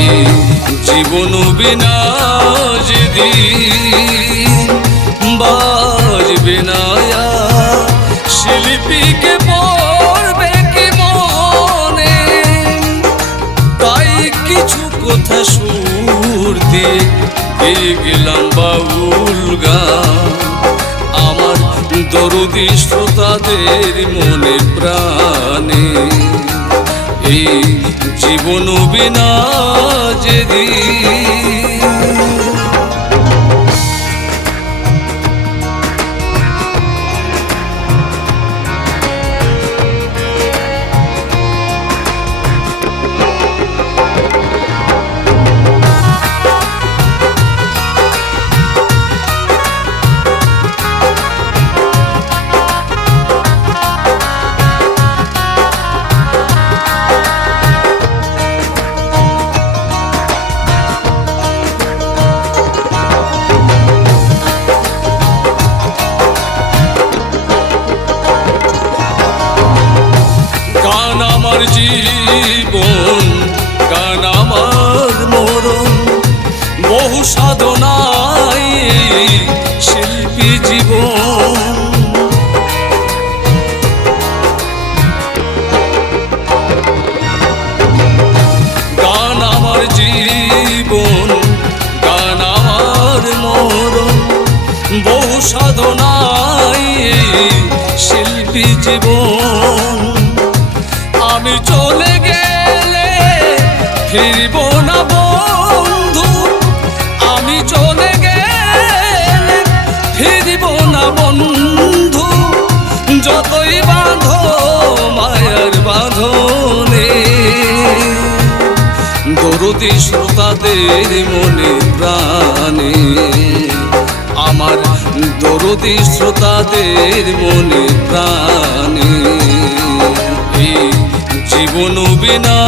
এই জীবন বিনা যেদিন বাজবে না শিল্পীকে পড়বে কি মনে, তাই কিছু কথা সুর দিয়ে গেয়ে গেলাম বাউল গান আমার দরদি শ্রোতাদের মনে প্রাণে। এই জীবন বিনা যেদিন জীবন গান আমার মরণ বহু সাধনায় শিল্পী জীবন। গান আমার জীবন গান আমার মরণ বহু সাধনায় শিল্পী জীবন। আমি চলে গেলে ফিরব না বন্ধু, আমি চলে গেলে ফিরব না বন্ধু, যতই বাঁধো মায়ার বাঁধনে। দরদি শ্রোতাদের মনে প্রাণে আমার দরদি শ্রোতাদের মনে প্রাণে। জীবন বিনা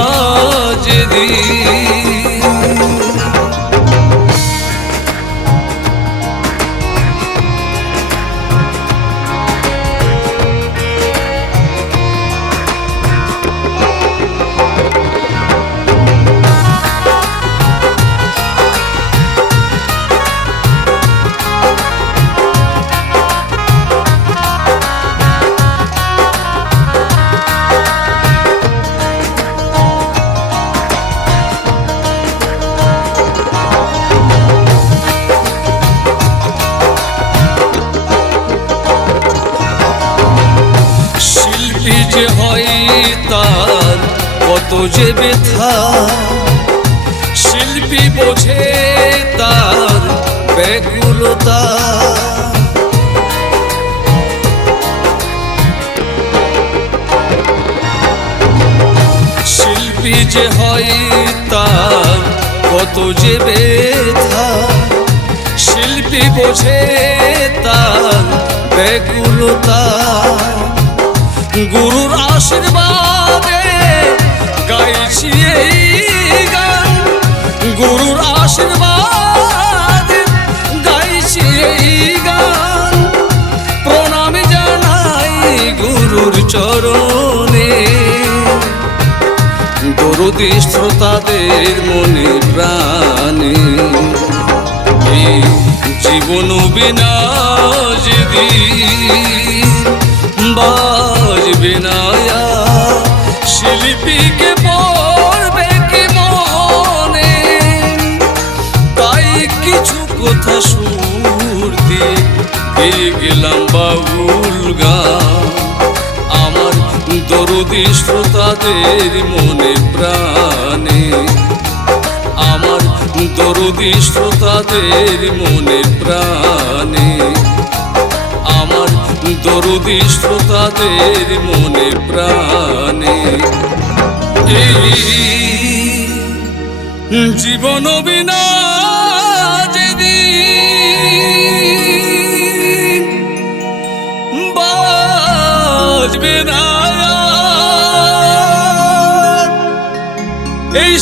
যেদিন যে হয় তার কত যে ব্যথা, শিল্পী বোঝে তার ব্যাকুলতা। শিল্পী যে হয় তার কত যে ব্যথা, শিল্পী বোঝে তার ব্যাকুলতা। গুরুর আশীর্বাদে গাইছি এই গান, গুরুর আশীর্বাদে গাইছি এই গান। প্রণামী জানাই গুরুর চরণে, দরদি শ্রোতাদের মনে প্রাণে। এই জীবন বিনা যেদিন বাজবে না শিল্পীকে পড়বে কি মনে, তাই কিছু কথা সুর দিয়ে গেয়ে গেলাম বাউল গান আমার দরদি শ্রোতাদের মনে প্রাণে। আমার দরদি শ্রোতাদের মনে প্রাণে, আমার দরদি শ্রোতাদের মনে প্রাণে। এই জীবন বিনা যেদিন বাজবে না এই